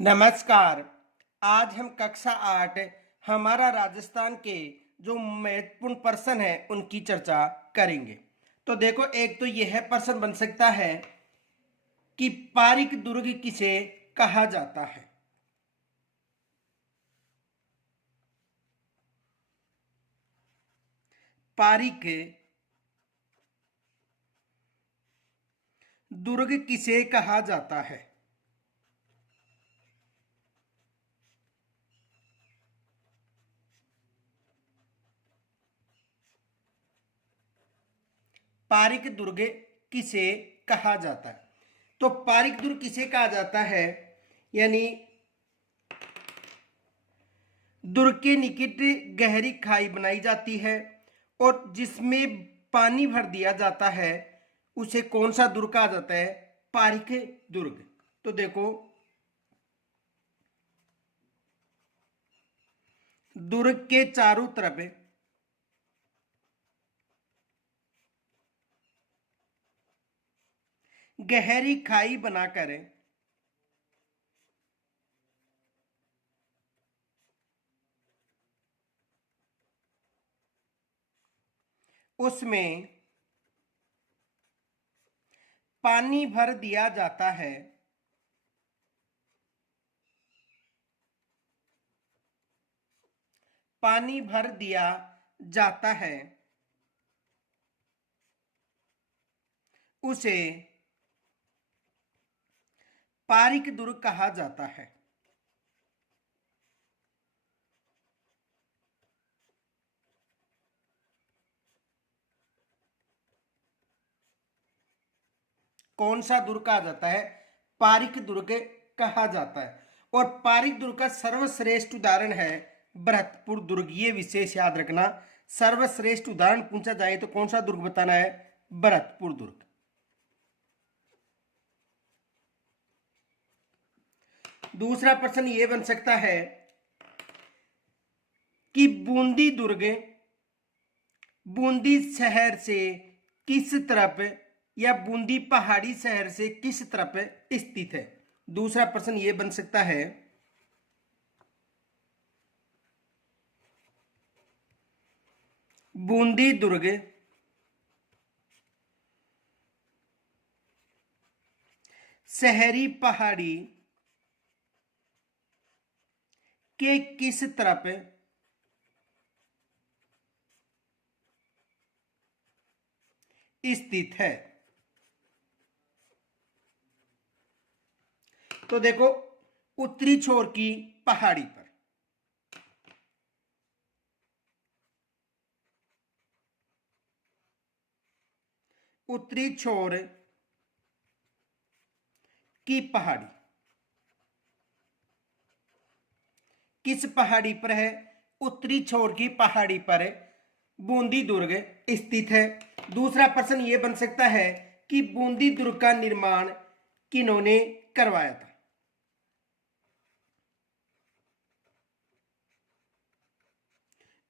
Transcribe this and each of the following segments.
नमस्कार। आज हम कक्षा 8 हमारा राजस्थान के जो महत्वपूर्ण पर्सन है उनकी चर्चा करेंगे। तो देखो, एक तो यह प्रश्न बन सकता है कि पारिक दुर्ग किसे कहा जाता है। पारिक दुर्ग किसे कहा जाता है। पारिक दुर्ग किसे कहा जाता है। तो पारिक दुर्ग किसे कहा जाता है, यानी दुर्ग के निकट गहरी खाई बनाई जाती है और जिसमें पानी भर दिया जाता है, उसे कौन सा दुर्ग कहा जाता है? पारिक दुर्ग। तो देखो, दुर्ग के चारों तरफ गहरी खाई बनाकर उसमें पानी भर दिया जाता है। पानी भर दिया जाता है, उसे पारिक दुर्ग कहा जाता है। कौन सा दुर्ग कहा जाता है? पारिक दुर्ग कहा जाता है। और पारिक दुर्ग का सर्वश्रेष्ठ उदाहरण है भरतपुर दुर्ग। ये विशेष याद रखना, सर्वश्रेष्ठ उदाहरण पूछा जाए तो कौन सा दुर्ग बताना है? भरतपुर दुर्ग। दूसरा प्रश्न ये बन सकता है कि बूंदी दुर्ग बूंदी शहर से किस तरफ या बूंदी पहाड़ी शहर से किस तरफ स्थित है। दूसरा प्रश्न यह बन सकता है बूंदी दुर्ग शहरी पहाड़ी के किस तरफ स्थित है। तो देखो, उत्तरी छोर की पहाड़ी पर। उत्तरी छोर की पहाड़ी किस पहाड़ी पर है? उत्तरी छोर की पहाड़ी पर बूंदी दुर्ग स्थित है। दूसरा प्रश्न यह बन सकता है कि बूंदी दुर्ग का निर्माण किन्होंने करवाया था।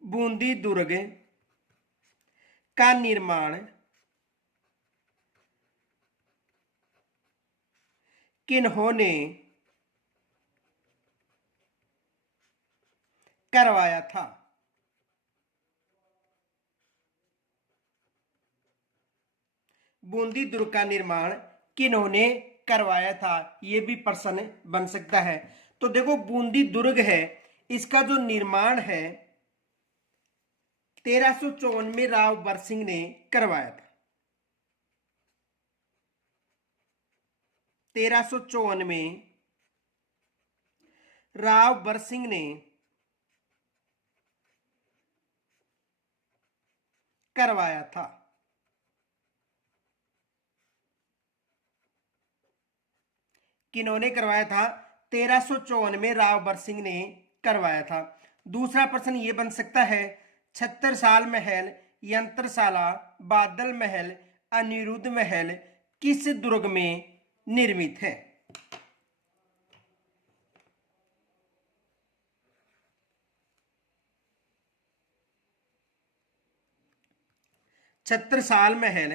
बूंदी दुर्ग का निर्माण किन्होंने करवाया था? बूंदी दुर्ग का निर्माण किन्होंने करवाया था, यह भी प्रश्न बन सकता है। तो देखो, बूंदी दुर्ग है, इसका जो निर्माण है 1354 में राव बरसिंह ने करवाया था। 1354 में राव बरसिंह ने करवाया था। किन्होंने करवाया था? 1354 में राव बरसिंह ने करवाया था। दूसरा प्रश्न यह बन सकता है, छत्रसाल महल, यंत्रशाला, बादल महल, अनिरुद्ध महल किस दुर्ग में निर्मित है। छत्रसाल महल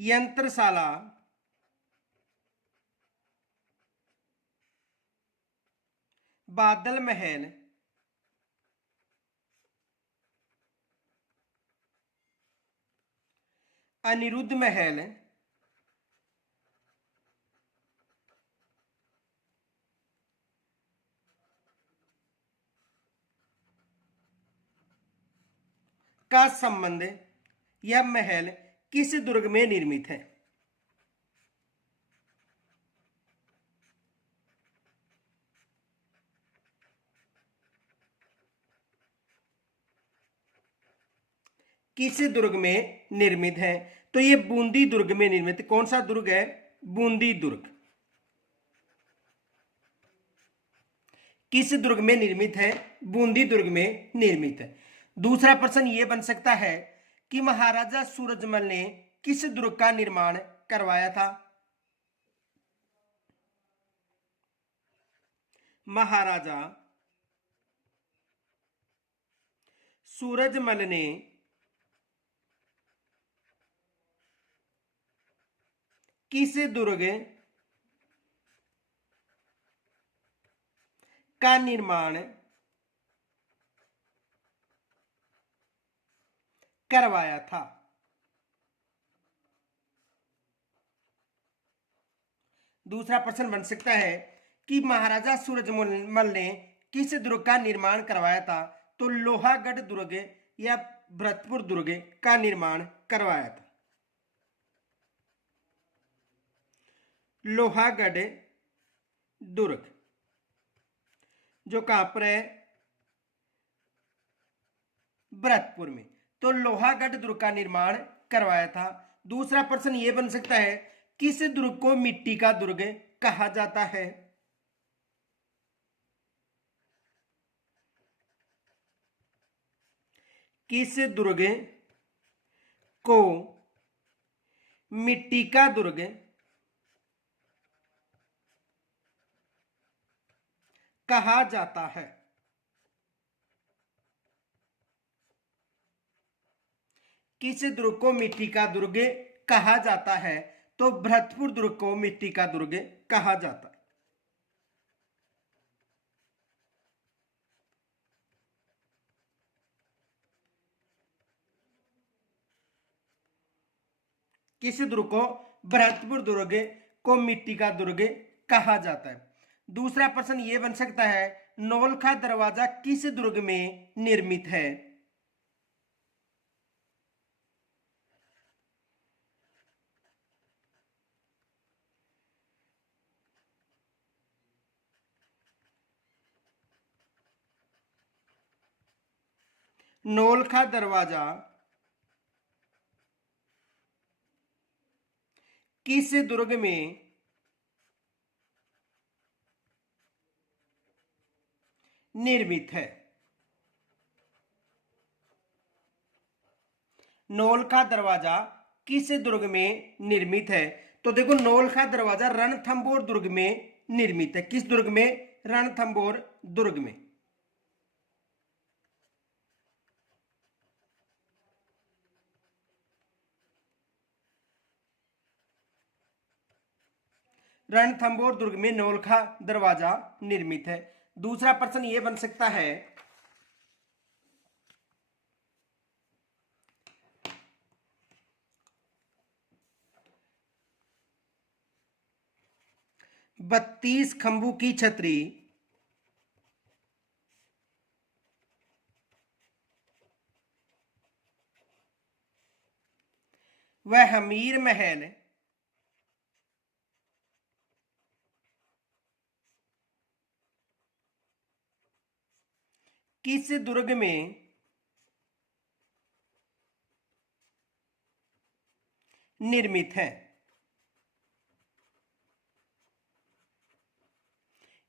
यंत्रशाला, बादल महल, अनिरुद्ध महल, का संबंध यह महल किस दुर्ग में निर्मित है? किस दुर्ग में निर्मित है? तो ये बूंदी दुर्ग में निर्मित। कौन सा दुर्ग है? बूंदी दुर्ग। किस दुर्ग में निर्मित है? बूंदी दुर्ग में निर्मित है। दूसरा प्रश्न ये बन सकता है कि महाराजा सूरजमल ने किस दुर्ग का निर्माण करवाया था? महाराजा सूरजमल ने किस दुर्ग का निर्माण करवाया था? दूसरा प्रश्न बन सकता है कि महाराजा सूरजमल ने किस दुर्ग का निर्माण करवाया था? तो लोहागढ़ दुर्ग या भरतपुर दुर्ग का निर्माण करवाया था। लोहागढ़ दुर्ग जो कहां पर है? भरतपुर में। तो लोहागढ़ दुर्ग का निर्माण करवाया था। दूसरा प्रश्न यह बन सकता है किस दुर्ग को मिट्टी का दुर्ग कहा जाता है? किस दुर्ग को मिट्टी का दुर्ग कहा जाता है? किस दुर्ग को मिट्टी का दुर्ग कहा जाता है? तो भरतपुर दुर्ग को मिट्टी का दुर्ग कहा जाता है। किस दुर्ग को? भरतपुर दुर्ग को मिट्टी का दुर्ग कहा जाता है। दूसरा प्रश्न यह बन सकता है नौलखा दरवाजा किस दुर्ग में निर्मित है? नौलखा दरवाजा किस दुर्ग में निर्मित है? नौलखा दरवाजा किस दुर्ग में निर्मित है? तो देखो नौलखा दरवाजा रणथंभौर दुर्ग में निर्मित है। किस दुर्ग में? रणथंभौर दुर्ग में। रणथंभौर दुर्ग में नौलखा दरवाजा निर्मित है। दूसरा प्रश्न यह बन सकता है 32 खंभों की छतरी वह हमीर महल किस दुर्ग में निर्मित है?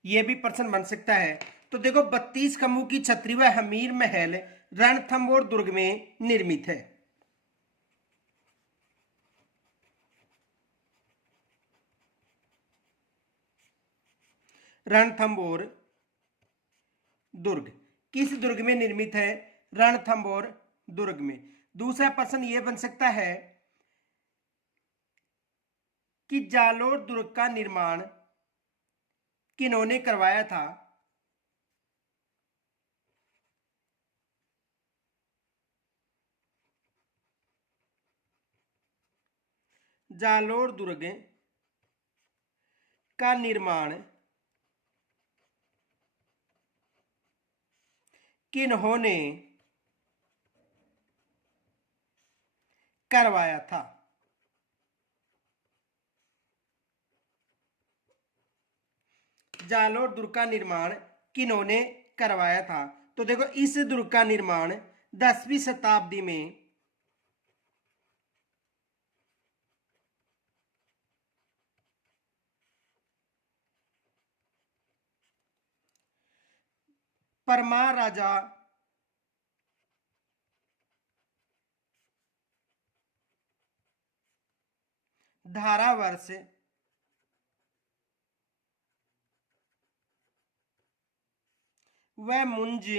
यह भी प्रश्न बन सकता है। तो देखो 32 खंभों की छतरी व हमीर महल रणथंभौर दुर्ग में निर्मित है। रणथंभौर दुर्ग किस दुर्ग में निर्मित है? रणथंभौर दुर्ग में। दूसरा प्रश्न यह बन सकता है कि जालोर दुर्ग का निर्माण किन्होंने करवाया था? जालोर दुर्ग का निर्माण किन्होंने करवाया था? जालोर दुर्ग का निर्माण किन्होंने करवाया था? तो देखो इस दुर्ग का निर्माण 10वीं शताब्दी में परमार राजा धारावर्ष व मुंज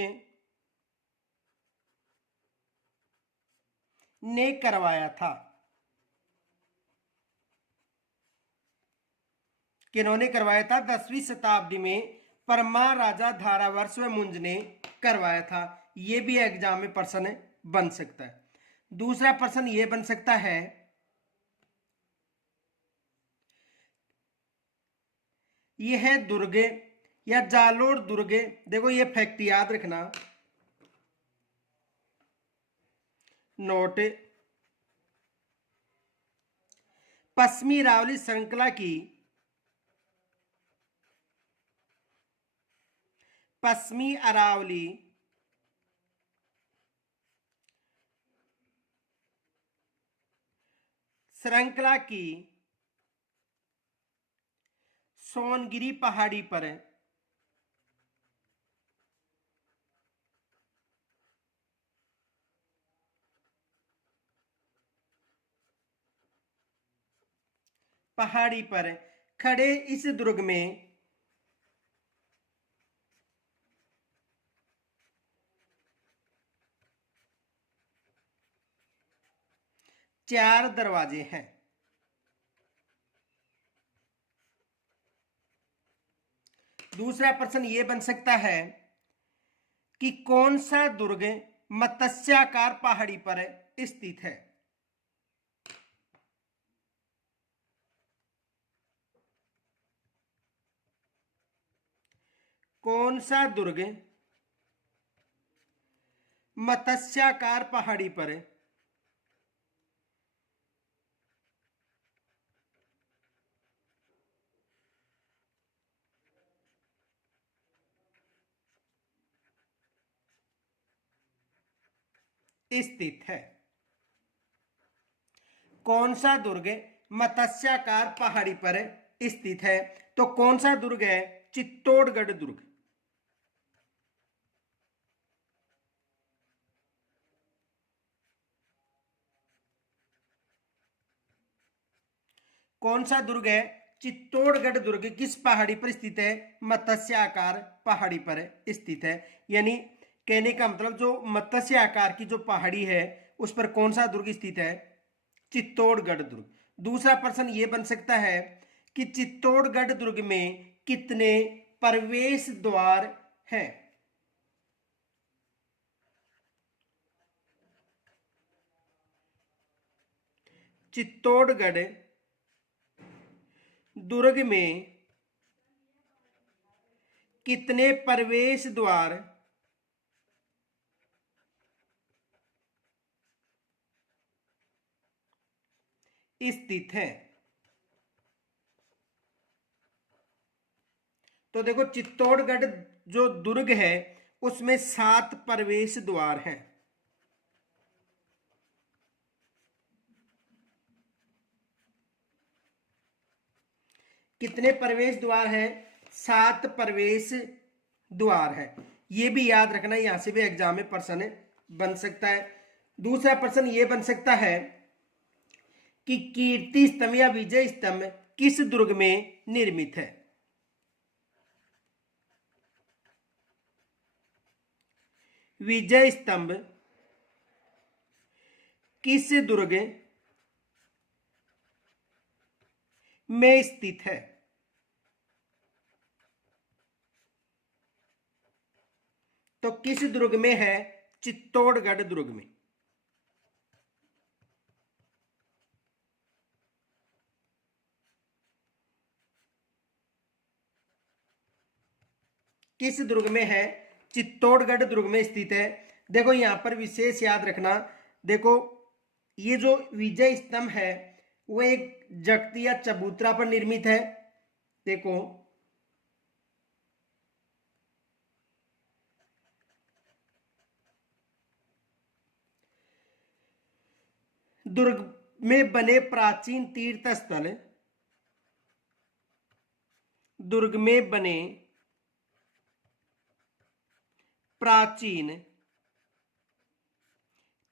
ने करवाया था। किन्होंने करवाया था? 10वीं शताब्दी में परमार राजा धारावर्ष व मुंज ने करवाया था। ये भी एग्जाम में प्रश्न बन सकता है। दूसरा प्रश्न ये बन सकता है, यह दुर्ग या जालोर दुर्ग, देखो ये फैक्ट याद रखना, नोट, पश्चिमी अरावली श्रृंखला की पश्चिमी अरावली श्रृंखला की सोनगिरी पहाड़ी पर खड़े इस दुर्ग में चार दरवाजे हैं। दूसरा प्रश्न यह बन सकता है कि कौन सा दुर्ग मत्स्याकार पहाड़ी पर स्थित है? कौन सा दुर्ग मत्स्याकार पहाड़ी पर स्थित है? कौन सा दुर्ग मत्स्याकार पहाड़ी पर स्थित है? तो कौन सा दुर्ग है? चित्तौड़गढ़ दुर्ग। कौन सा दुर्ग है? चित्तौड़गढ़ दुर्ग किस पहाड़ी पर स्थित है? मत्स्य आकार पहाड़ी पर स्थित है। यानी कहने का मतलब जो मत्स्य आकार की जो पहाड़ी है उस पर कौन सा दुर्ग स्थित है? चित्तौड़गढ़ दुर्ग। दूसरा प्रश्न ये बन सकता है कि चित्तौड़गढ़ दुर्ग में कितने प्रवेश द्वार हैं? चित्तौड़गढ़ दुर्ग में कितने प्रवेश द्वार स्थित हैं? तो देखो चित्तौड़गढ़ जो दुर्ग है उसमें 7 प्रवेश द्वार हैं। कितने प्रवेश द्वार हैं? 7 प्रवेश द्वार है। ये भी याद रखना, यहां से भी एग्जाम में प्रश्न बन सकता है। दूसरा प्रश्न ये बन सकता है कि कीर्ति स्तंभ या विजय स्तंभ किस दुर्ग में निर्मित है? विजय स्तंभ किस दुर्ग में स्थित है। तो किस दुर्ग में है? चित्तौड़गढ़ दुर्ग में। किस दुर्ग में है? चित्तौड़गढ़ दुर्ग में स्थित है। देखो यहां पर विशेष याद रखना, देखो ये जो विजय स्तंभ है वो एक जगती या चबूतरा पर निर्मित है। देखो दुर्ग में बने प्राचीन तीर्थ स्थल, दुर्ग में बने प्राचीन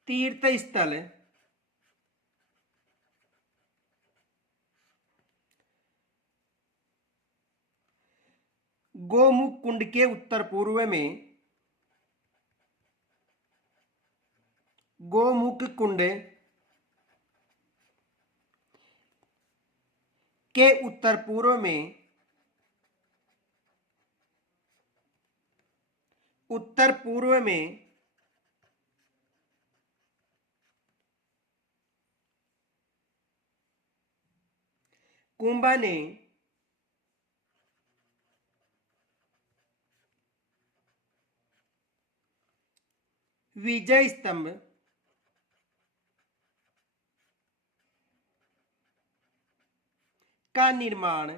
तीर्थ स्थल गोमुख कुंड के उत्तर पूर्व में, गोमुख कुंड के उत्तर पूर्व में, उत्तर पूर्व में कुंभा ने विजय स्तंभ का निर्माण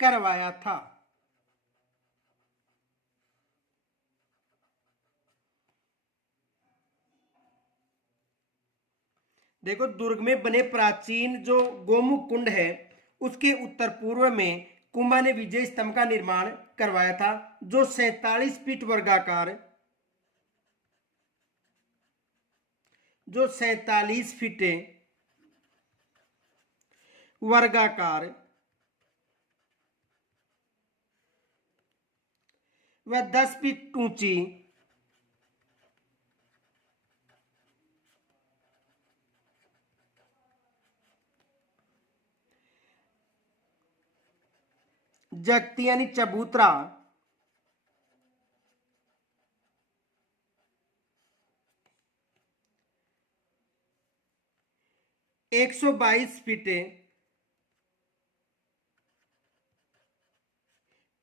करवाया था। देखो दुर्ग में बने प्राचीन जो गोमुख कुंड है उसके उत्तर पूर्व में कुंभा ने विजय स्तंभ का निर्माण करवाया था, जो 47 फीट वर्गाकार, जो 47 फीट वर्गाकार व 10 फीट ऊंची जगती यानी चबूतरा 122 फीट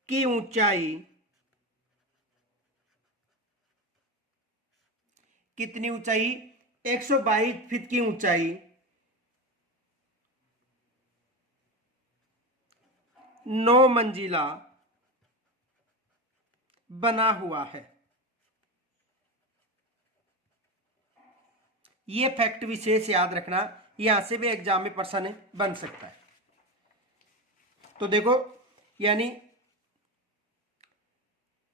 की ऊंचाई, कितनी ऊंचाई? 122 फीट की ऊंचाई 9 मंजिला बना हुआ है। ये फैक्ट विशेष याद रखना, यहां से भी एग्जाम में प्रश्न बन सकता है। तो देखो यानी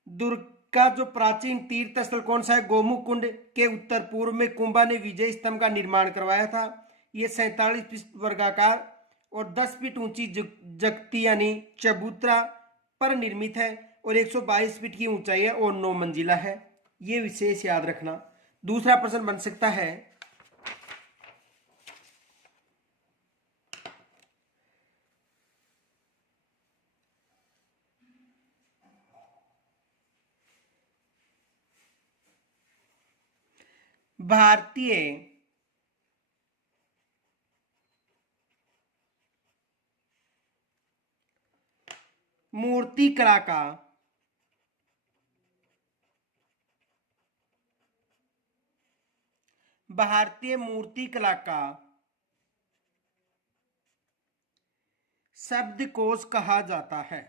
दुर्ग का जो प्राचीन तीर्थ स्थल कौन सा है? गोमुख कुंड के उत्तर पूर्व में कुंभा ने विजय स्तंभ का निर्माण करवाया था। ये 47 फीट वर्गाकार और 10 फीट ऊंची जगती यानी चबूतरा पर निर्मित है और 122 फीट की ऊंचाई है और 9 मंजिला है। ये विशेष याद रखना। दूसरा प्रश्न बन सकता है, भारतीय मूर्ति कला का भारतीय मूर्ति कला का शब्दकोश कहा जाता है।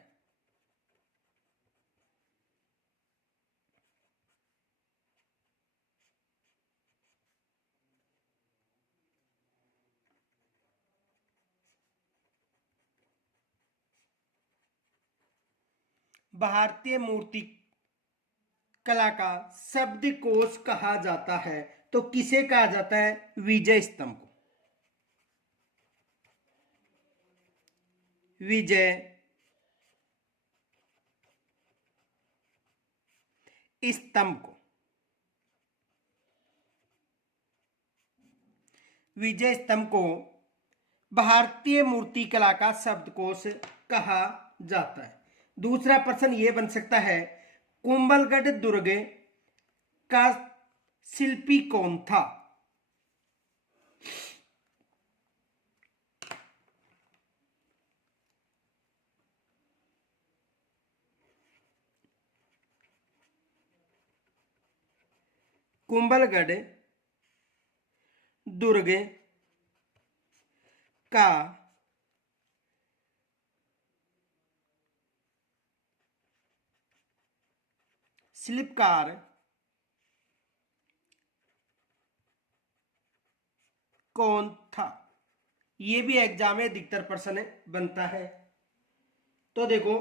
भारतीय मूर्ति कला का शब्दकोश कहा जाता है। तो किसे कहा जाता है? विजय स्तंभ को, विजय स्तंभ को। विजय स्तंभ को भारतीय मूर्तिकला का शब्दकोश कहा जाता है। दूसरा प्रश्न ये बन सकता है, कुंभलगढ़ दुर्ग का शिल्पी कौन था? कुंभलगढ़ दुर्ग का शिल्पकार कौन था? ये भी एग्जाम में अधिकतर प्रश्न बनता है। तो देखो,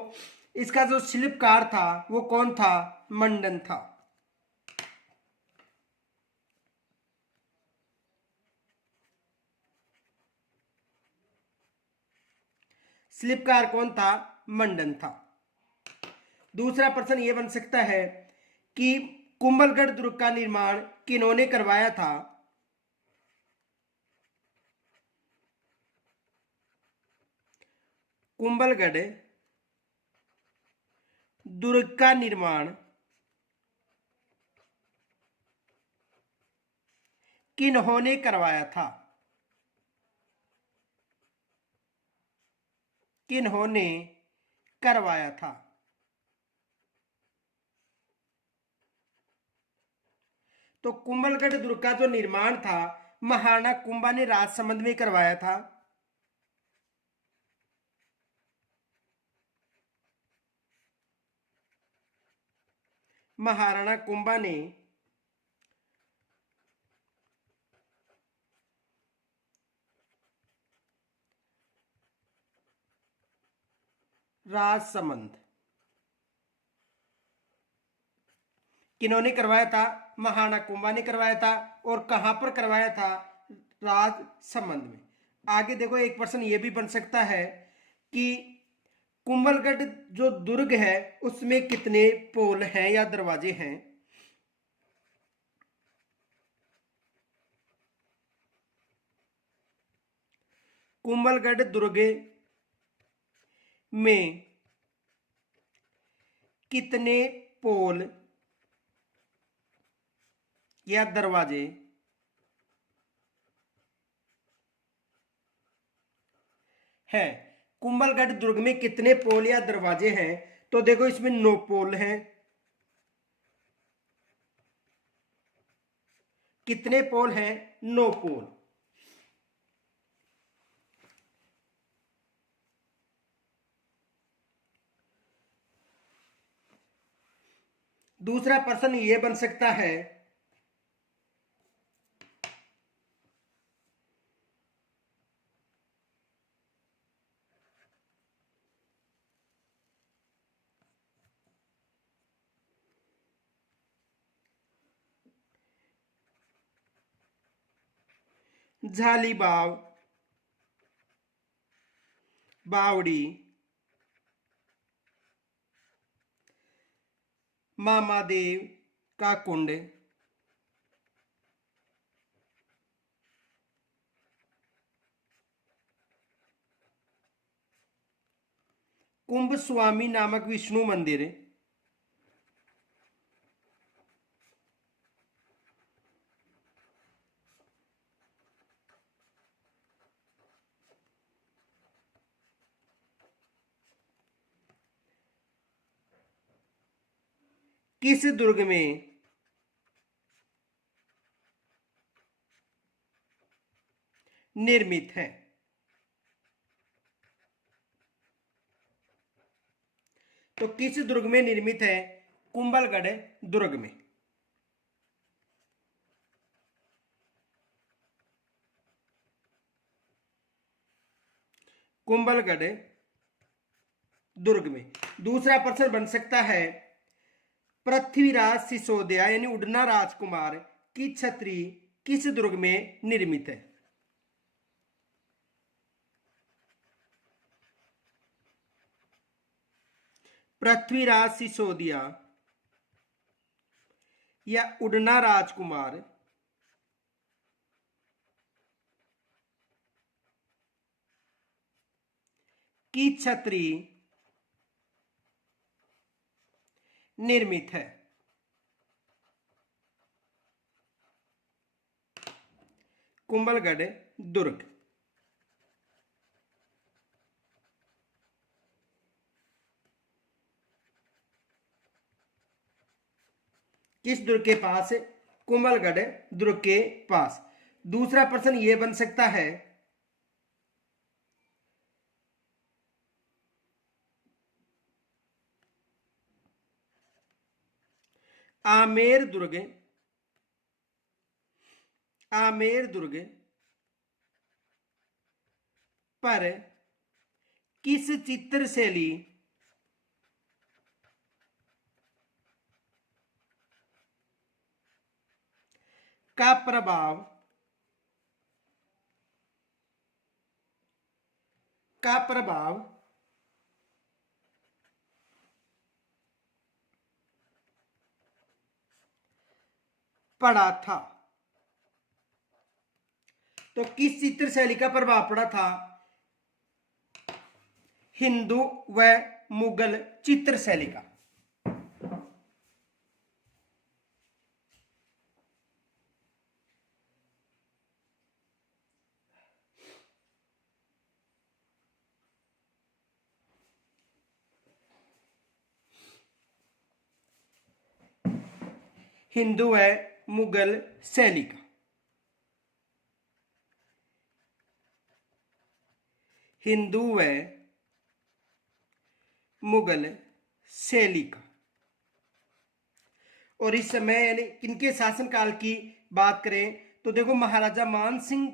इसका जो शिल्पकार था वो कौन था? मंडन था। शिल्पकार कौन था? मंडन था। दूसरा प्रश्न यह बन सकता है कि कुंभलगढ़ दुर्ग का निर्माण किन्होंने करवाया था? कुंभलगढ़ दुर्ग का निर्माण किन्होंने करवाया था? किन्होंने करवाया था? तो कुंभलगढ़ दुर्ग का जो निर्माण था महाराणा कुंभा ने राजसमंद में करवाया था। महाराणा कुंभा ने राजसमंद किन्होंने करवाया था? महाराणा कुंभा ने करवाया था। और कहां पर करवाया था? राजसमंद में। आगे देखो, एक प्रश्न ये भी बन सकता है कि कुंभलगढ़ जो दुर्ग है उसमें कितने पोल हैं या दरवाजे हैं? कुंभलगढ़ दुर्ग में कितने पोल या दरवाजे हैं? कुंभलगढ़ दुर्ग में कितने पोल या दरवाजे हैं? तो देखो, इसमें 9 पोल हैं। कितने पोल हैं? 9 पोल। दूसरा प्रश्न यह बन सकता है, झालीबाव बावड़ी मामादेव का कुंड कुंभ स्वामी नामक विष्णु मंदिर किस दुर्ग में निर्मित है? तो किस दुर्ग में निर्मित है? कुंभलगढ़ दुर्ग में। कुंभलगढ़ दुर्ग में। दूसरा प्रश्न बन सकता है, पृथ्वीराज सिसोदिया यानी उड़ना राजकुमार की छतरी किस दुर्ग में निर्मित है? पृथ्वीराज सिसोदिया या उड़ना राजकुमार की छतरी निर्मित है? कुंभलगढ़ दुर्ग। किस दुर्ग के पास? कुंभलगढ़ दुर्ग के पास। दूसरा प्रश्न यह बन सकता है, आमेर दुर्ग, आमेर दुर्ग पर किस चित्रशैली का प्रभाव पड़ा था? तो किस चित्रशैली का प्रभाव पड़ा था? हिंदू व मुगल चित्रशैली का। हिंदू व मुगल शैली का। हिंदू व मुगल शैली का। और इस समय यानी किनके शासनकाल की बात करें तो देखो महाराजा मान सिंह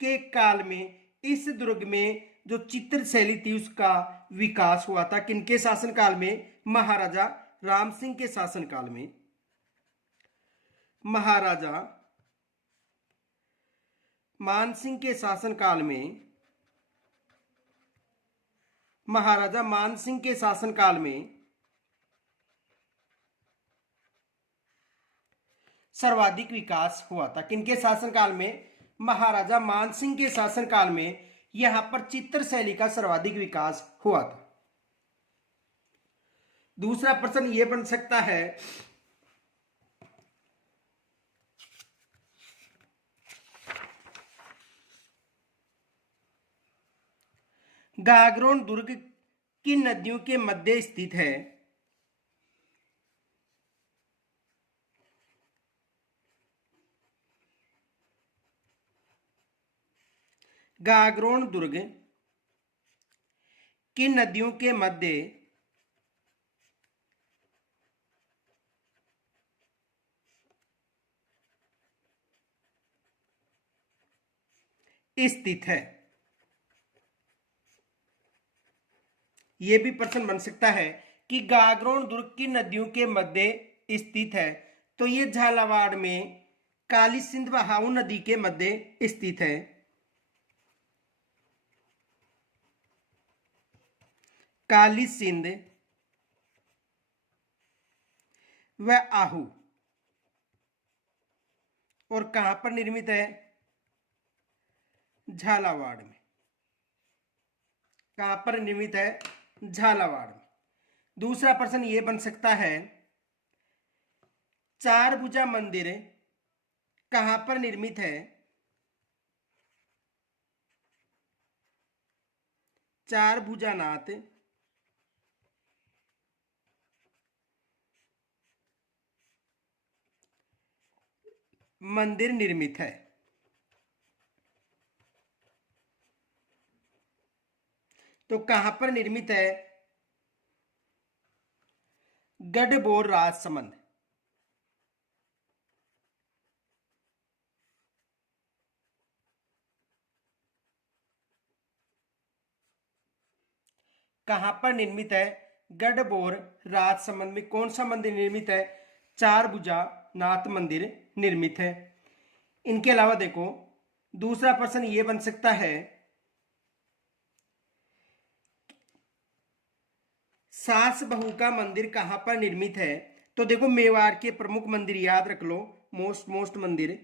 के काल में इस दुर्ग में जो चित्र शैली थी उसका विकास हुआ था। किनके शासनकाल में? महाराजा राम सिंह के शासनकाल में। महाराजा मान सिंह के शासनकाल में, महाराजा मान सिंह के शासनकाल में सर्वाधिक विकास हुआ था। किनके शासनकाल में? महाराजा मान सिंह के शासनकाल में यहां पर चित्र शैली का सर्वाधिक विकास हुआ था। दूसरा प्रश्न यह बन सकता है, गागरोन दुर्ग किन नदियों के मध्य स्थित है? गागरोन दुर्ग किन नदियों के मध्य स्थित है? यह भी प्रश्न बन सकता है कि गागरोन दुर्ग किन नदियों के मध्य स्थित है। तो यह झालावाड़ में काली सिंध बहाऊ नदी के मध्य स्थित है। काली सिंध व आहू। और कहां पर निर्मित है? झालावाड़ में। कहां पर निर्मित है? झालावाड़ में। दूसरा प्रश्न यह बन सकता है, चार भुजा मंदिर कहां पर निर्मित है? चार भुजानाथ मंदिर निर्मित है। तो कहां पर निर्मित है? गढ़बोर राजसमंद। कहां पर निर्मित है? गढ़बोर राजसमंद में। कौन सा मंदिर निर्मित है? चार भुजा नाथ मंदिर निर्मित है। इनके अलावा देखो दूसरा प्रश्न यह बन सकता है, सास बहू का मंदिर कहां पर निर्मित है? तो देखो मेवाड़ के प्रमुख मंदिर याद रख लो, मोस्ट मंदिर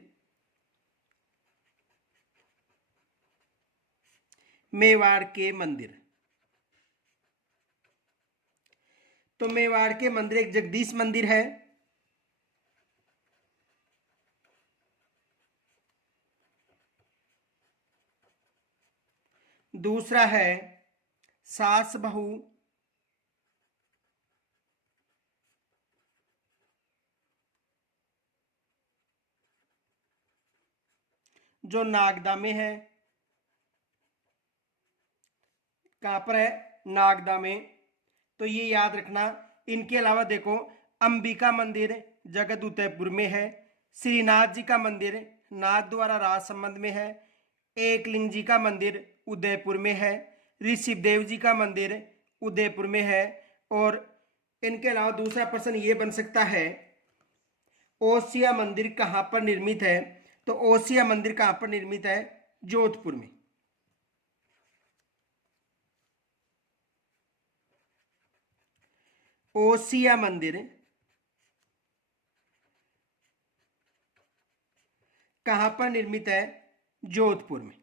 मेवाड़ के मंदिर। तो मेवाड़ के मंदिर एक जगदीश मंदिर है, दूसरा है सास बहू, जो नागदा में है। कहां पर है? नागदा में। तो ये याद रखना। इनके अलावा देखो, अंबिका मंदिर जगत उदयपुर में है, श्रीनाथ जी का मंदिर नाथ द्वारा राजसमंद में है, एकलिंग जी का मंदिर उदयपुर में है, ऋषिदेव जी का मंदिर उदयपुर में है। और इनके अलावा दूसरा प्रश्न ये बन सकता है, ओसिया मंदिर कहां पर निर्मित है? तो ओसिया मंदिर कहां पर निर्मित है? जोधपुर में। ओसिया मंदिर कहां पर निर्मित है? जोधपुर में।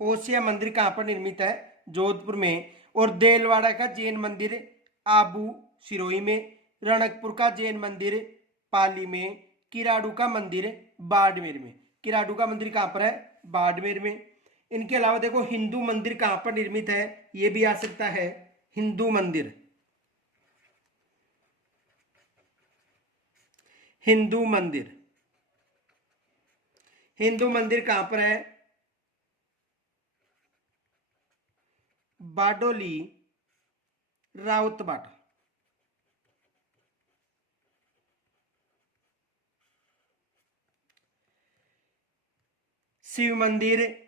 ओसिया मंदिर कहां पर निर्मित है? जोधपुर में। और देलवाड़ा का जैन मंदिर आबू सिरोही में, रणकपुर का जैन मंदिर पाली में, किराड़ू का मंदिर बाड़मेर में। किराड़ू का मंदिर कहां पर है? बाड़मेर में। इनके अलावा देखो, हिंदू मंदिर कहां पर निर्मित है? यह भी आ सकता है, हिंदू मंदिर। हिंदू मंदिर, हिंदू मंदिर कहां पर है? बाडोली राउतबाटा। शिव मंदिर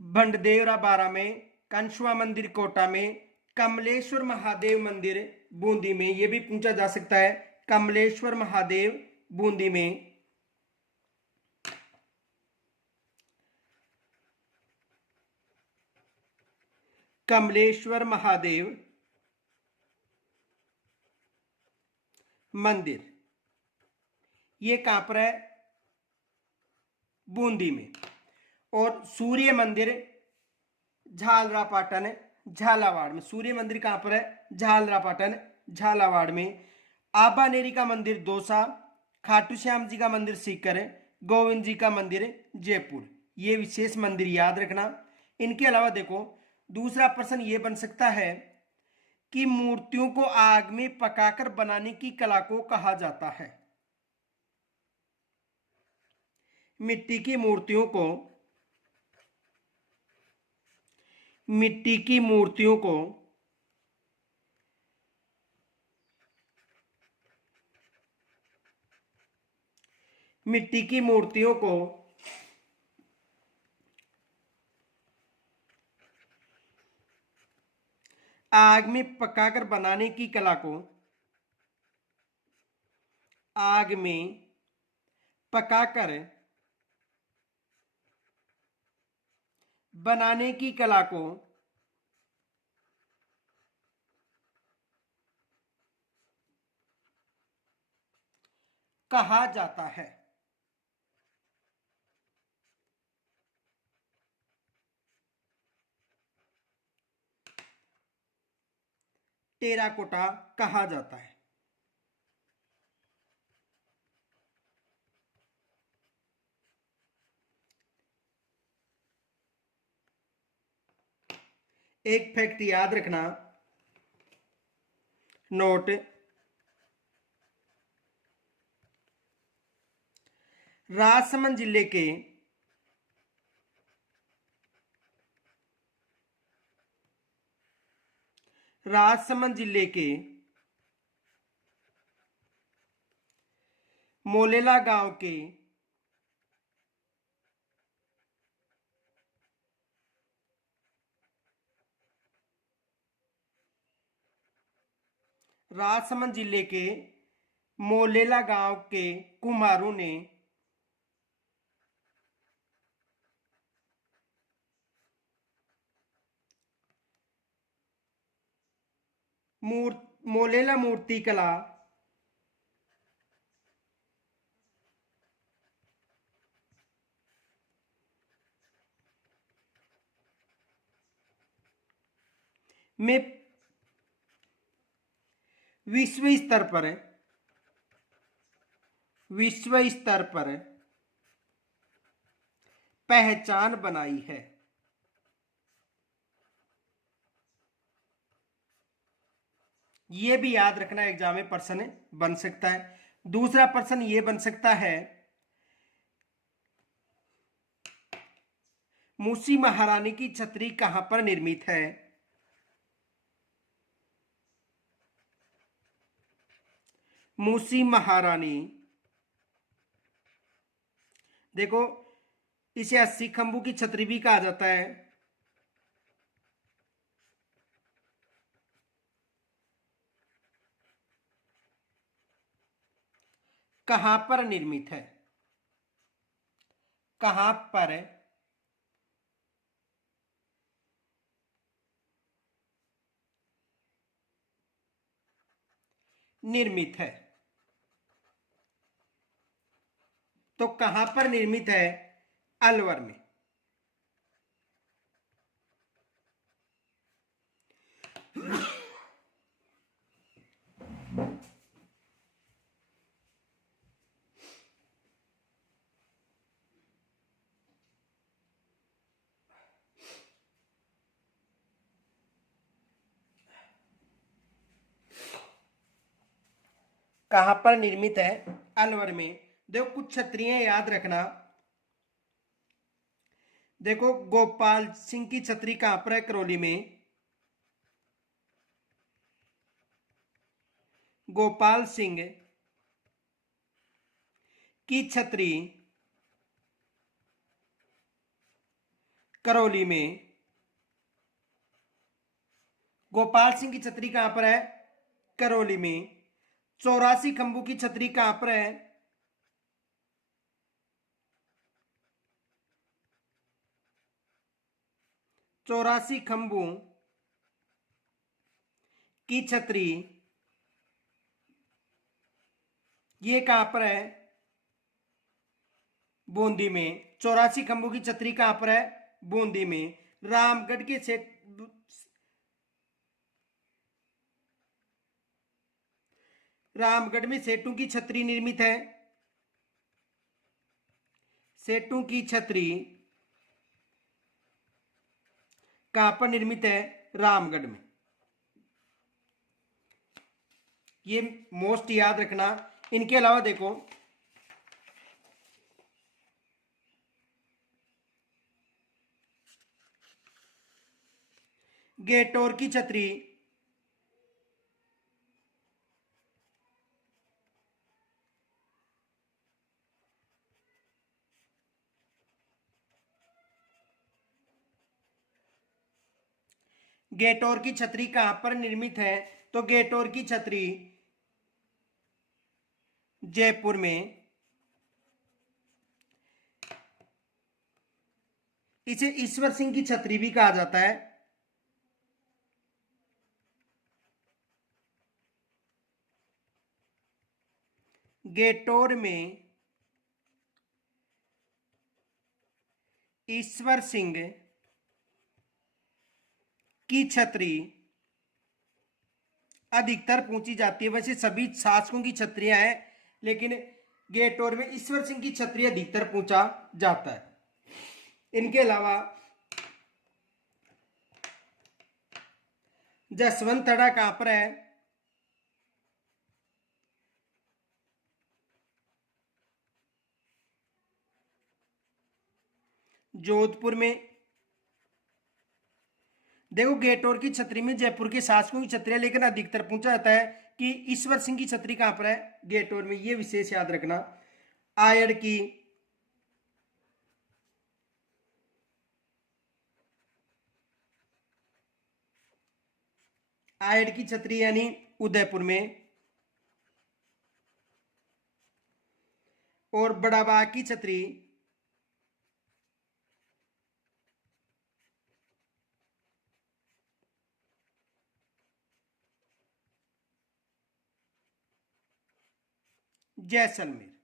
भंडदेवरा बारा में, कंशुआ मंदिर कोटा में, कमलेश्वर महादेव मंदिर बूंदी में। यह भी पूछा जा सकता है, कमलेश्वर महादेव बूंदी में। कमलेश्वर महादेव मंदिर ये कहां पर है? बूंदी में। और सूर्य मंदिर झालरापाटन झालावाड़ में। सूर्य मंदिर कहां पर है? झालरापाटन झालावाड़ में। आबानेरी का मंदिर दौसा, खाटू श्याम जी का मंदिर सीकर, गोविंद जी का मंदिर जयपुर। ये विशेष मंदिर याद रखना। इनके अलावा देखो, दूसरा प्रश्न ये बन सकता है कि मूर्तियों को आग में पकाकर बनाने की कला को कहा जाता है। मिट्टी की मूर्तियों को, मिट्टी की मूर्तियों को मिट्टी की मूर्तियों को आग में पकाकर बनाने की कला को, आग में पकाकर बनाने की कला को कहा जाता है। टेराकोटा कहा जाता है। एक फैक्ट याद रखना, नोट, राजसमंद जिले के राजसमंद जिले के मोलेला गांव के राजसमंद जिले के मोलेला गांव के कुम्हारों ने मोलेला मूर्ति कला में विश्व स्तर पर पहचान बनाई है। ये भी याद रखना, एग्जाम में प्रश्न बन सकता है। दूसरा प्रश्न ये बन सकता है, मूसी महारानी की छतरी कहां पर निर्मित है? मूसी महारानी, देखो इसे 80 खंभों की छतरी भी कहा जाता है। कहां पर निर्मित है? कहां पर निर्मित है? तो कहां पर निर्मित है? अलवर में। कहां पर निर्मित है? अलवर में। देखो कुछ छतरियां याद रखना। देखो गोपाल सिंह की छतरी कहां पर है? करौली में। गोपाल सिंह की छतरी करौली में। गोपाल सिंह की छतरी कहां पर है? करौली में। 84 खंभों की छतरी कहां पर है? 84 खंभों की छतरी ये कहां पर है? बूंदी में। 84 खंभों की छतरी कहां पर है? बूंदी में। रामगढ़ के सेठ रामगढ़ में सेठों की छतरी निर्मित है। सेठों की छतरी कहां पर निर्मित है? रामगढ़ में। ये मोस्ट याद रखना। इनके अलावा देखो गेटोर की छतरी गेटोर की छतरी कहां पर निर्मित है? तो गेटोर की छतरी जयपुर में। इसे ईश्वर सिंह की छतरी भी कहा जाता है। गेटोर में ईश्वर सिंह की छतरी अधिकतर पूछी जाती है। वैसे सभी शासकों की छतरियां हैं, लेकिन गेटोर में ईश्वर सिंह की छतरी अधिकतर पूछा जाता है। इनके अलावा जसवंतड़ा कहां पर है? जोधपुर में। देखो गेटोर की छतरी में जयपुर के शासकों की छतरी है, लेकिन अधिकतर पूछा जाता है कि ईश्वर सिंह की छतरी कहां पर है? गेटोर में। ये विशेष याद रखना। आयड़ की आयड़ की छतरी यानी उदयपुर में। और बड़ाबाग की छतरी जैसलमेर।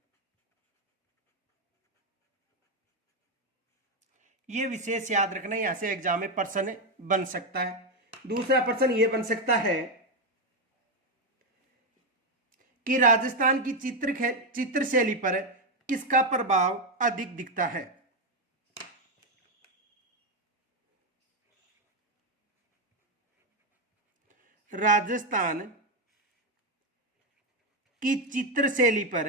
ये विशेष याद रखना, यहां से एग्जाम में प्रश्न बन सकता है। दूसरा प्रश्न ये बन सकता है कि राजस्थान की चित्र शैली पर किसका प्रभाव अधिक दिखता है। राजस्थान की चित्र शैली पर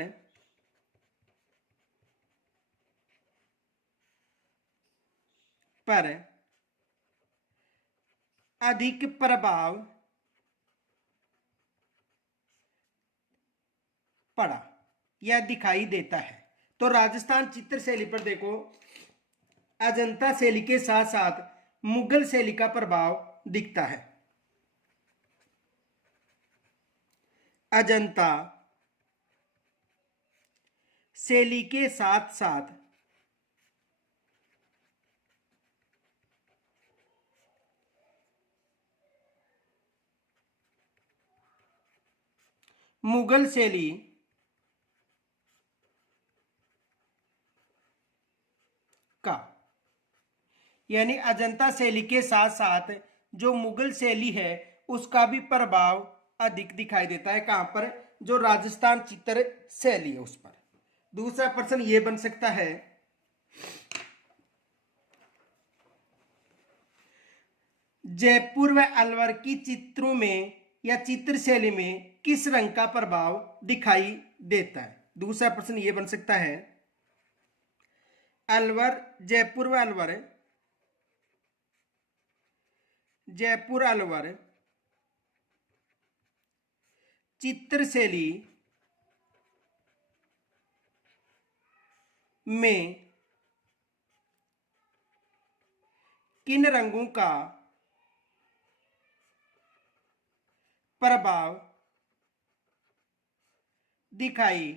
अधिक प्रभाव पड़ा या दिखाई देता है। तो राजस्थान चित्र शैली पर देखो, अजंता शैली के साथ साथ मुगल शैली का प्रभाव दिखता है। अजंता शैली के साथ साथ मुगल शैली का, यानी अजंता शैली के साथ साथ जो मुगल शैली है उसका भी प्रभाव अधिक दिखाई देता है। कहां पर? जो राजस्थान चित्र शैली है उस पर। दूसरा प्रश्न ये बन सकता है, जयपुर व अलवर की चित्रों में या चित्र शैली में किस रंग का प्रभाव दिखाई देता है। दूसरा प्रश्न ये बन सकता है, अलवर जयपुर व अलवर जयपुर अलवर चित्र शैली में किन रंगों का प्रभाव दिखाई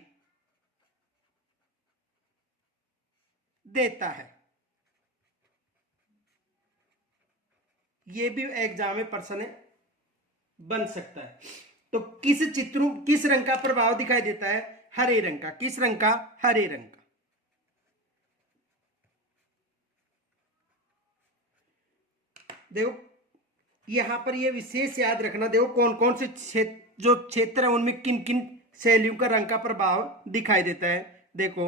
देता है। यह भी एग्जाम में प्रश्न बन सकता है। तो किस रंग का प्रभाव दिखाई देता है? हरे रंग का। किस रंग का? हरे रंग का। देखो यहां पर यह विशेष याद रखना, देखो कौन कौन से जो क्षेत्र है उनमें किन किन शैलियों का रंग का प्रभाव दिखाई देता है। देखो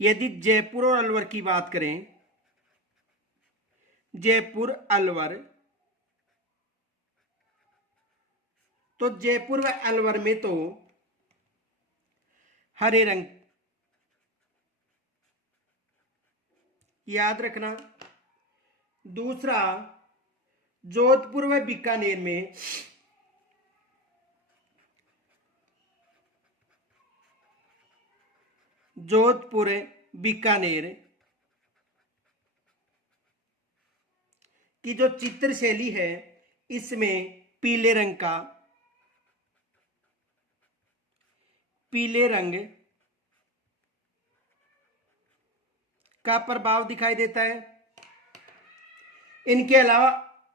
यदि जयपुर और अलवर की बात करें, जयपुर अलवर, तो जयपुर व अलवर में तो हरे रंग याद रखना। दूसरा, जोधपुर व बीकानेर में जोधपुर बीकानेर की जो चित्र शैली है इसमें पीले रंग का प्रभाव दिखाई देता है। इनके अलावा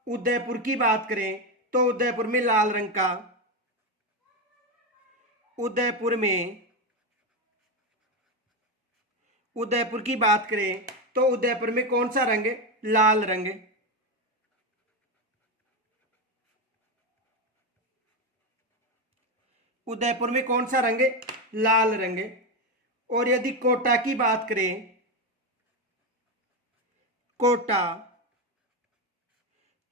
उदयपुर की बात करें तो उदयपुर में लाल रंग का, उदयपुर की बात करें तो उदयपुर में कौन सा रंग? लाल रंग। उदयपुर में कौन सा रंग? लाल रंग। और यदि कोटा की बात करें, कोटा,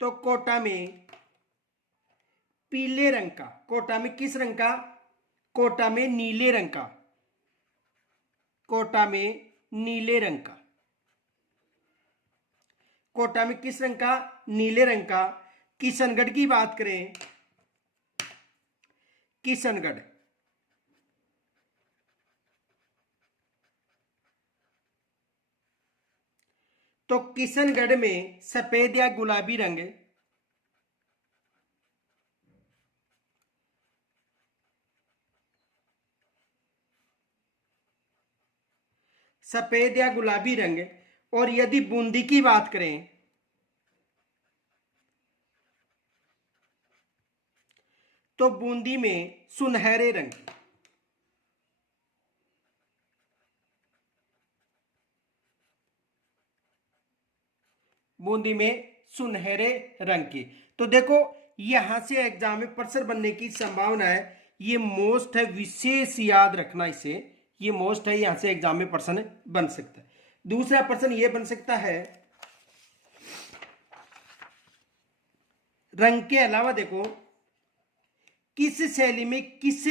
तो कोटा में पीले रंग का, कोटा में किस रंग का? कोटा में नीले रंग का, कोटा में नीले रंग का, कोटा में किस रंग का? नीले रंग का। किशनगढ़ की बात करें, किशनगढ़, तो किशनगढ़ में सफेद या गुलाबी रंग, सफेद या गुलाबी रंग। और यदि बूंदी की बात करें तो बूंदी में सुनहरे रंग, बूंदी में सुनहरे रंग के। तो देखो यहां से एग्जाम में प्रश्न बनने की संभावना है, ये मोस्ट है, विशेष याद रखना इसे, ये मोस्ट है, यहां से एग्जाम में प्रश्न बन सकता है। दूसरा प्रश्न ये बन सकता है, रंग के अलावा देखो किस शैली में किस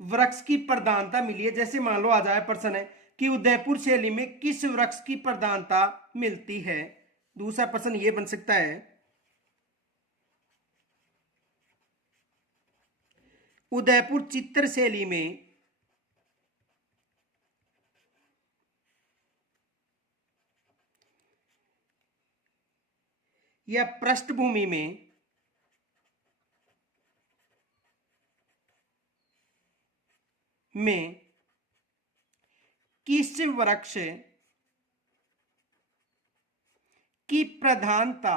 वृक्ष की प्रधानता मिली है। जैसे मान लो आ जाए प्रश्न है कि उदयपुर शैली में किस वृक्ष की प्रधानता मिलती है। दूसरा प्रश्न ये बन सकता है, उदयपुर चित्र शैली में या पृष्ठभूमि में किस वृक्ष की प्रधानता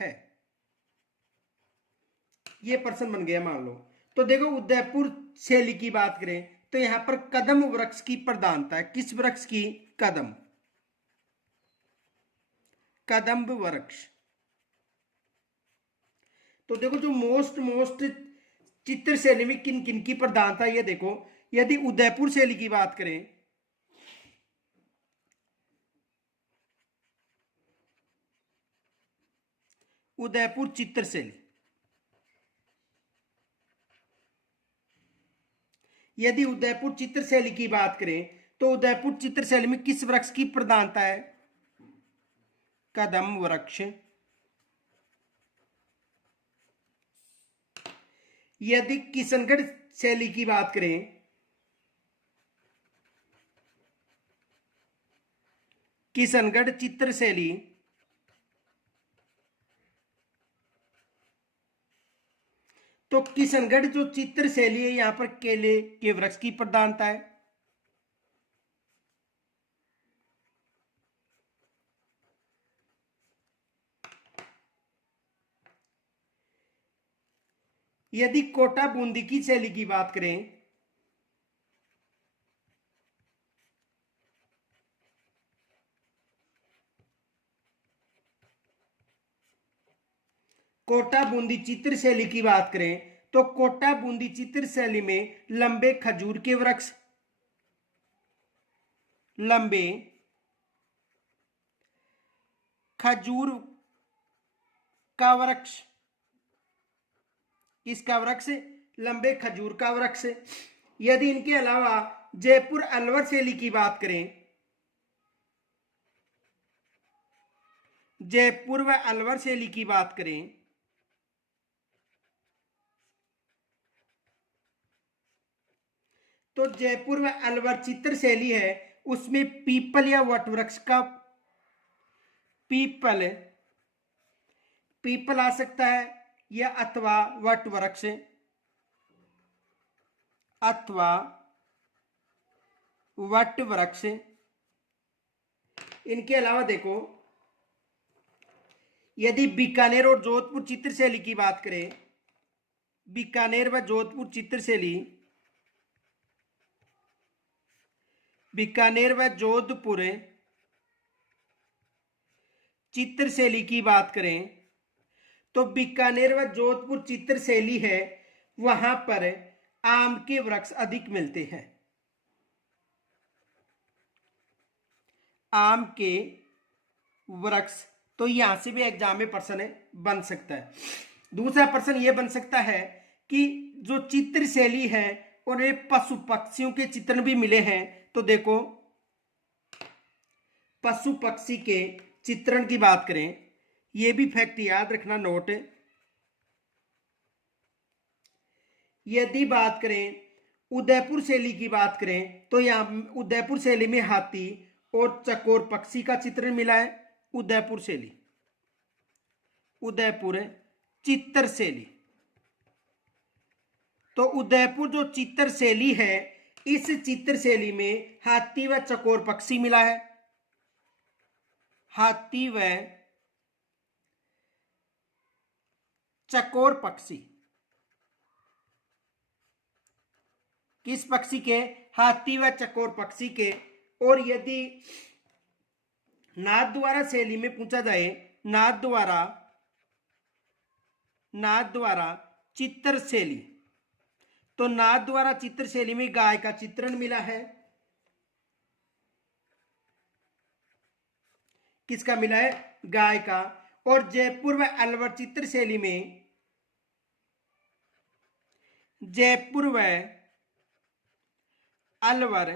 है। ये प्रश्न बन गया मान लो। तो देखो उदयपुर शैली की बात करें तो यहां पर कदम वृक्ष की प्रधानता है। किस वृक्ष की? कदम्ब वृक्ष। तो देखो जो मोस्ट चित्र शैली में किन किन की प्रधानता, ये देखो यदि उदयपुर शैली की बात करें, उदयपुर चित्र शैली, यदि उदयपुर चित्र शैली की बात करें तो उदयपुर चित्र शैली में किस वृक्ष की प्रधानता है? कदम वृक्ष। यदि किशनगढ़ शैली की बात करें, किशनगढ़ चित्र शैली, तो किशनगढ़ जो चित्र शैली है यहां पर केले के वृक्ष की प्रधानता है। यदि कोटा बूंदी की शैली की बात करें, कोटा बूंदी चित्र शैली की बात करें तो कोटा बूंदी चित्र शैली में लंबे खजूर के वृक्ष, लंबे खजूर का वृक्ष, किसका वृक्ष? लंबे खजूर का वृक्ष। यदि इनके अलावा जयपुर अलवर शैली की बात करें, जयपुर व अलवर शैली की बात करें तो जयपुर व अलवर चित्र शैली है उसमें पीपल या वट वृक्ष का, पीपल आ सकता है या अथवा वट वृक्ष, अथवा वट वृक्ष। इनके अलावा देखो यदि बीकानेर और जोधपुर चित्र शैली की बात करें, बीकानेर व जोधपुर चित्र शैली, बीकानेर व जोधपुर चित्र शैली की बात करें तो बीकानेर व जोधपुर चित्र शैली है वहां पर आम के वृक्ष अधिक मिलते हैं, आम के वृक्ष। तो यहां से भी एग्जाम में प्रश्न बन सकता है। दूसरा प्रश्न यह बन सकता है कि जो चित्र शैली है उन्हें पशु पक्षियों के चित्रण भी मिले हैं। तो देखो पशु पक्षी के चित्रण की बात करें, यह भी फैक्ट याद रखना, नोट। यदि बात करें उदयपुर शैली की बात करें तो यहां उदयपुर शैली में हाथी और चकोर पक्षी का चित्रण मिला है। उदयपुर शैली, उदयपुर चित्र शैली। तो उदयपुर जो चित्र शैली है इस चित्र शैली में हाथी व चकोर पक्षी मिला है, हाथी व चकोर पक्षी। किस पक्षी के? हाथी व चकोर पक्षी के। और यदि नाथद्वारा शैली में पूछा जाए, नाथद्वारा चित्र शैली, तो नाथद्वारा चित्र शैली में गाय का चित्रण मिला है। किसका मिला है? गाय का। और जयपुर व अलवर चित्र शैली में, जयपुर व अलवर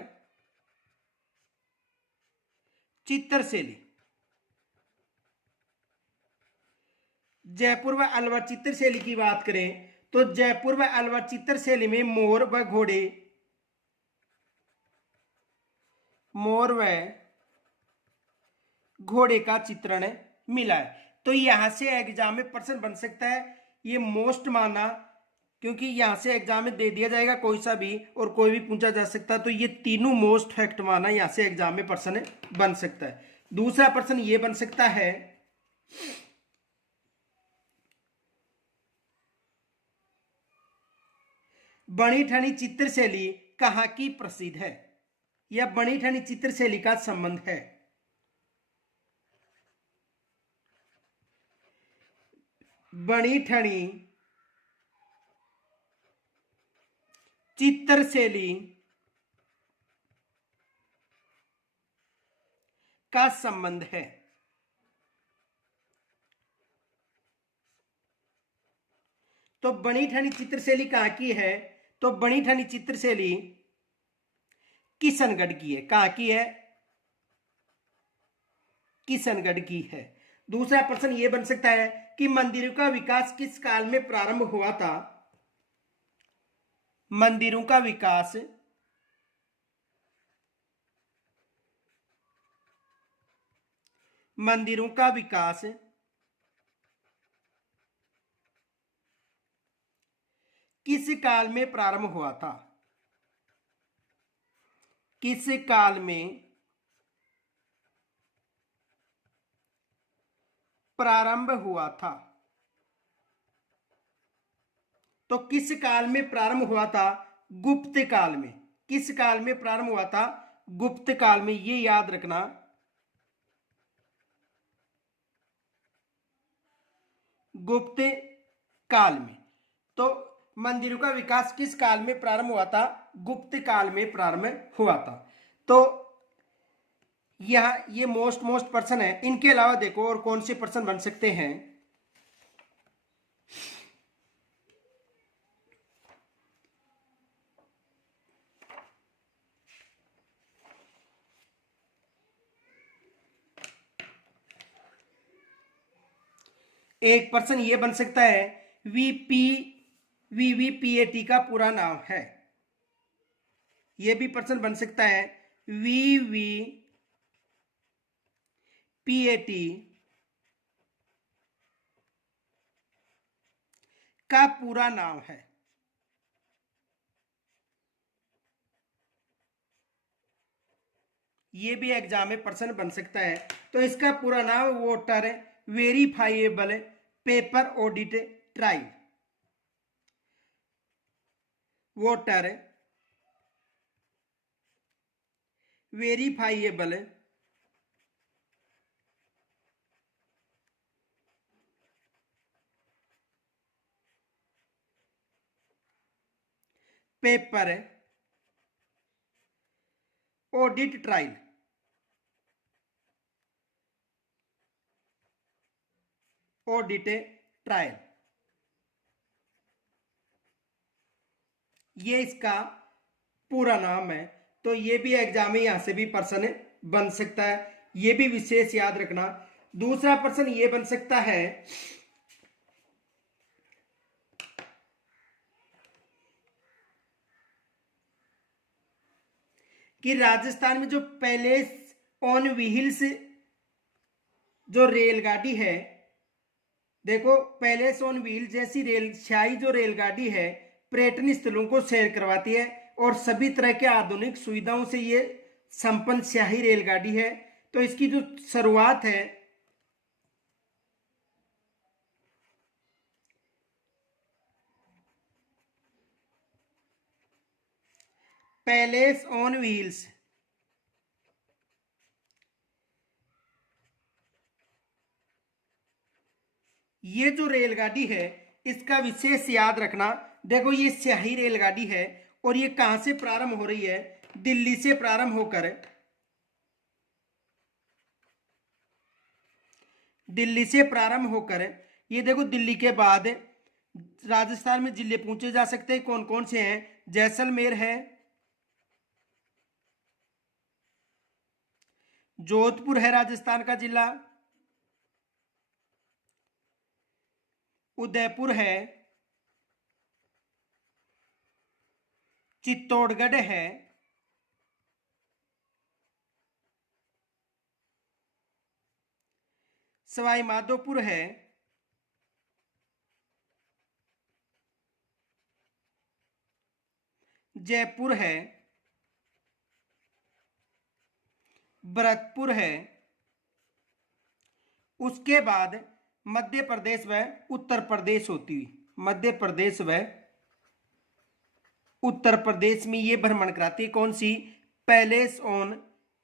चित्र शैली, जयपुर व अलवर चित्र शैली की बात करें तो जयपुर व अलवर चित्र शैली में मोर व घोड़े का चित्रण मिला है। तो यहां से एग्जाम में प्रश्न बन सकता है, ये मोस्ट माना, क्योंकि यहां से एग्जाम में दे दिया जाएगा कोई सा भी और कोई भी पूछा जा सकता है, तो ये तीनों मोस्ट फैक्ट माना यहां से एग्जाम में प्रश्न बन सकता है। दूसरा प्रश्न ये बन सकता है, बनी ठनी चित्र शैली कहाँ की प्रसिद्ध है, या बनी ठनी चित्र शैली का संबंध है। बनी ठनी चित्र शैली का संबंध है। तो बनी ठनी चित्र शैली कहाँ की है? तो बनी ठनी चित्र शैली किशनगढ़ की है। कहाँ की है? किशनगढ़ की है। दूसरा प्रश्न यह बन सकता है कि मंदिरों का विकास किस काल में प्रारंभ हुआ था। मंदिरों का विकास किस काल में प्रारंभ हुआ था? किस काल में प्रारंभ हुआ था? तो किस काल में प्रारंभ हुआ था? गुप्त काल में। किस काल में प्रारंभ हुआ था? गुप्त काल में। ये याद रखना, गुप्त काल में। तो मंदिरों का विकास किस काल में प्रारंभ हुआ था? गुप्त काल में प्रारंभ हुआ था। तो यह ये मोस्ट पर्सन है। इनके अलावा देखो और कौन से पर्सन बन सकते हैं। एक पर्सन ये बन सकता है, वीवीपीएटी का पूरा नाम है। ये भी पर्सन बन सकता है, वीवीपीएटी का पूरा नाम है। ये भी एग्जाम में पर्सन बन सकता है। तो इसका पूरा नाम voter verifiable paper audit trial, voter verifiable paper audit trial, audit trial, ये इसका पूरा नाम है। तो ये भी एग्जाम में यहां से भी पर्सन बन सकता है, ये भी विशेष याद रखना। दूसरा पर्सन ये बन सकता है कि राजस्थान में जो पैलेस ऑन व्हील्स जो रेलगाड़ी है, देखो पैलेस ऑन व्हील जैसी शाही जो रेलगाड़ी है पर्यटन स्थलों को सैर करवाती है और सभी तरह के आधुनिक सुविधाओं से ये संपन्न शाही रेलगाड़ी है। तो इसकी जो शुरुआत है पैलेस ऑन व्हील्स। ये जो रेलगाड़ी है इसका विशेष याद रखना। देखो ये स्याही रेलगाड़ी है और ये कहां से प्रारंभ हो रही है? दिल्ली से प्रारंभ होकर, दिल्ली से प्रारंभ होकर ये देखो दिल्ली के बाद राजस्थान में जिले पूछे जा सकते हैं। कौन कौन से हैं? जैसलमेर है, जोधपुर है राजस्थान का जिला, उदयपुर है, चित्तौड़गढ़ है, सवाई माधोपुर है, जयपुर है, भरतपुर है। उसके बाद मध्य प्रदेश व उत्तर प्रदेश होती हुई, मध्य प्रदेश व उत्तर प्रदेश में ये भ्रमण कराती है। कौन सी? पैलेस ऑन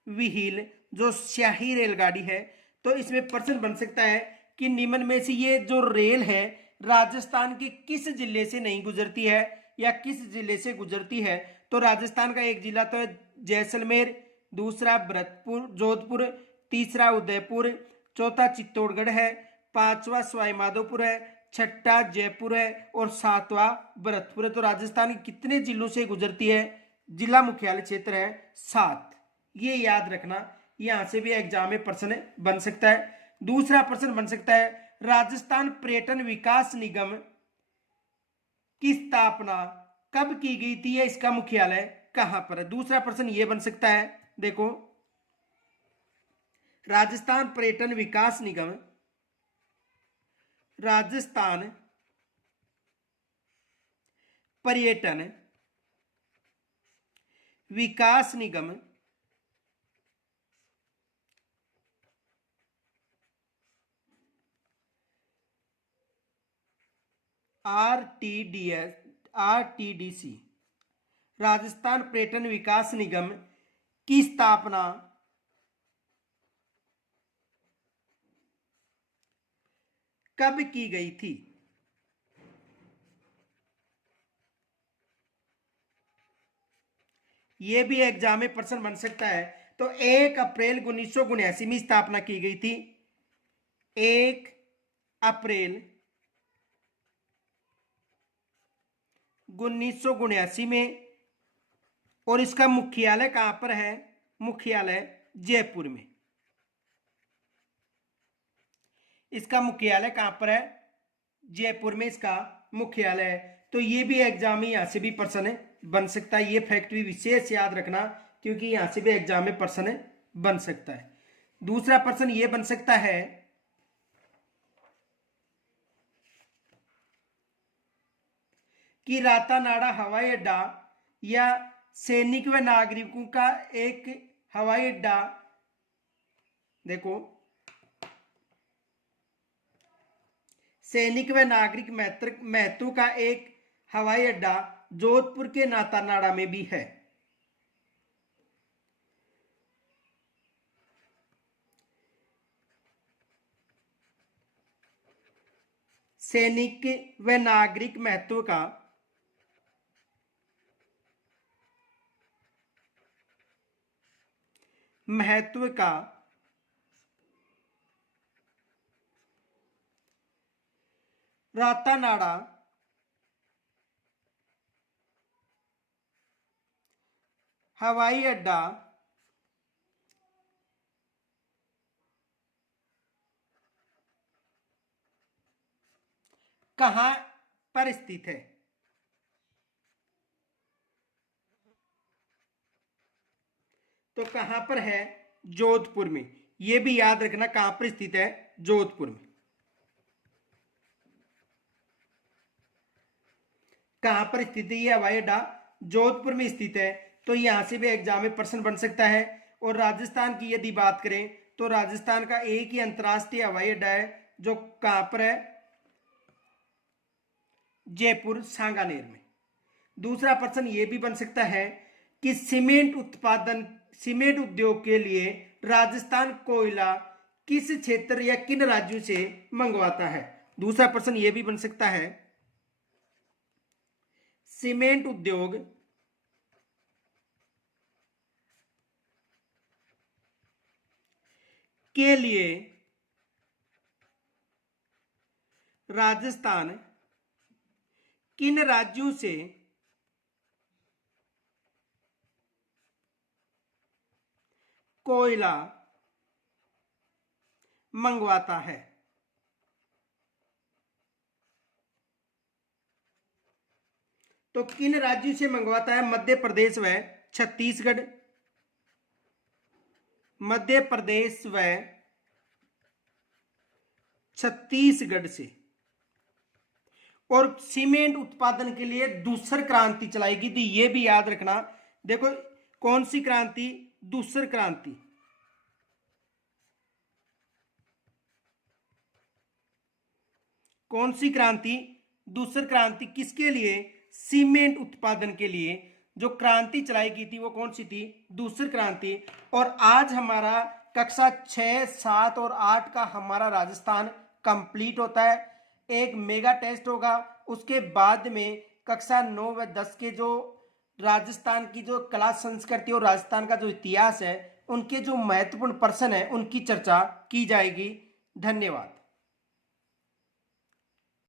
व्हील, जो स्याही रेलगाड़ी है। तो इसमें प्रश्न बन सकता है कि निम्न में से ये जो रेल है राजस्थान के किस जिले से नहीं गुजरती है या किस जिले से गुजरती है? तो राजस्थान का एक जिला तो है जैसलमेर, दूसरा भरतपुर जोधपुर, तीसरा उदयपुर, चौथा चित्तौड़गढ़ है, पांचवा सवाई माधोपुर है, छठा जयपुर है और सातवां भरतपुर है। तो राजस्थान के कितने जिलों से गुजरती है? जिला मुख्यालय क्षेत्र है 7। ये याद रखना, यहां से भी एग्जाम में प्रश्न बन सकता है। दूसरा प्रश्न बन सकता है राजस्थान पर्यटन विकास निगम की स्थापना कब की गई थी या इसका मुख्यालय कहां पर है? दूसरा प्रश्न ये बन सकता है। देखो राजस्थान पर्यटन विकास निगम, राजस्थान पर्यटन विकास निगम आरटीडीसी, राजस्थान पर्यटन विकास निगम की स्थापना कब की गई थी? यह भी एग्जाम में प्रश्न बन सकता है। तो 1 अप्रैल 1979 में स्थापना की गई थी। 1 अप्रैल 1979 में। और इसका मुख्यालय कहां पर है? मुख्यालय जयपुर में। इसका मुख्यालय कहां पर है? जयपुर में इसका मुख्यालय है। तो ये भी एग्जाम में यहां से भी प्रश्न बन सकता है। ये फैक्ट भी विशेष याद रखना क्योंकि यहां से भी एग्जाम में प्रश्न बन सकता है। दूसरा प्रश्न ये बन सकता है कि रातानाडा हवाई अड्डा या सैनिक व नागरिकों का एक हवाई अड्डा, देखो सैनिक व नागरिक महत्व का एक हवाई अड्डा जोधपुर के रातानाडा में भी है। सैनिक व नागरिक महत्व का रातानाडा हवाई अड्डा कहां पर स्थित है? तो कहां पर है? जोधपुर में। यह भी याद रखना कहां पर स्थित है? जोधपुर में। कहां पर स्थित है यह हवाई अड्डा? जोधपुर में स्थित है। तो यहां से भी एग्जाम में प्रश्न बन सकता है। और राजस्थान की यदि बात करें तो राजस्थान का एक ही अंतरराष्ट्रीय हवाई अड्डा है जो कहां पर है? जयपुर सांगानेर में। दूसरा प्रश्न यह भी बन सकता है कि सीमेंट उद्योग के लिए राजस्थान कोयला किस क्षेत्र या किन राज्यों से मंगवाता है। दूसरा प्रश्न यह भी बन सकता है, सीमेंट उद्योग के लिए राजस्थान किन राज्यों से कोयला मंगवाता है। तो किन राज्यों से मंगवाता है? मध्य प्रदेश व छत्तीसगढ़, मध्य प्रदेश व छत्तीसगढ़ से। और सीमेंट उत्पादन के लिए दूसर क्रांति चलाई गई थी, यह भी याद रखना। देखो कौन सी क्रांति? दूसर क्रांति। कौन सी क्रांति? दूसर क्रांति। किसके लिए? सीमेंट उत्पादन के लिए जो क्रांति चलाई गई थी वो कौन सी थी? दूसर क्रांति। और आज हमारा कक्षा 6, 7 और 8 का हमारा राजस्थान कंप्लीट होता है। एक मेगा टेस्ट होगा, उसके बाद में कक्षा 9 व 10 के जो राजस्थान की जो कला संस्कृति और राजस्थान का जो इतिहास है, उनके जो महत्वपूर्ण पर्सन है उनकी चर्चा की जाएगी। धन्यवाद।